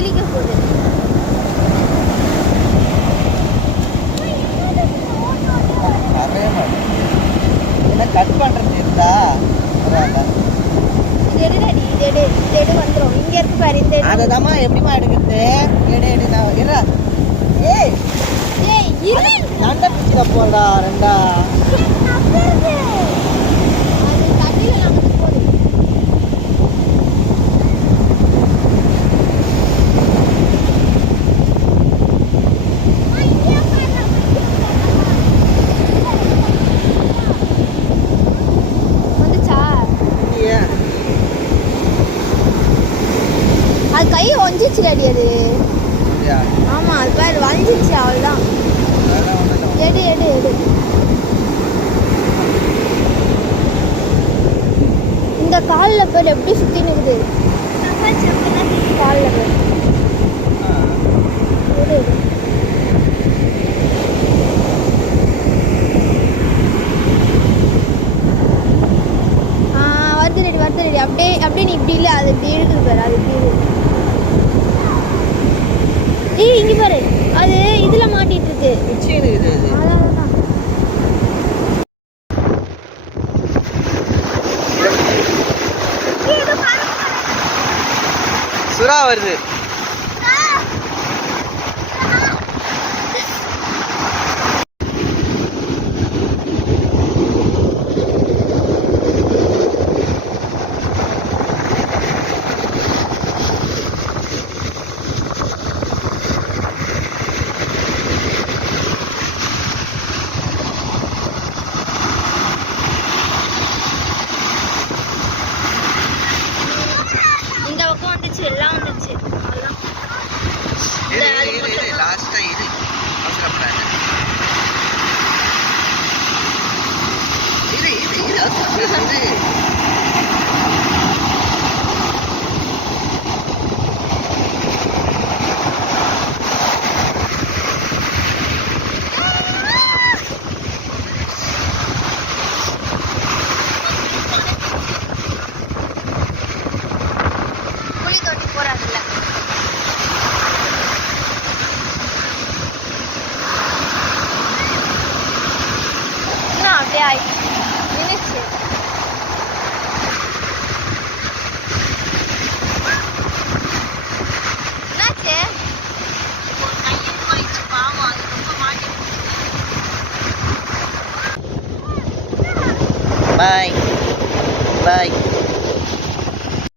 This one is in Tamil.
இருக்கு பாரு இந்த எடு. அதை தாம்மா எப்படிம்மா எடுக்கிறது? எடு எடு நான் இரு ஏய்! ஏய் இரு. நண்டை பிடிச்சிட போடா ரெண்டா. கை ஒஞ்சிச்சு டாடி அது. ஆமா அது பேர் வஞ்சிச்சு அவ்வளோதான் எடு எடு எடு. இந்த காலில் பேர் எப்படி சுற்றி நிற்குது காலில் பேர். எடு வருது ரெடி வருது ரெடி அப்படியே அப்படியே நீ இப்படி இல்லை அது இப்படி இருக்குது பாரு அது இப்படி இருக்கு. ஏய் இங்கே பாரு. அது இதில் மாட்டிட்டு இருக்கு. குச்சி இருக்குது அதான். சுறா வருது. 拜。拜。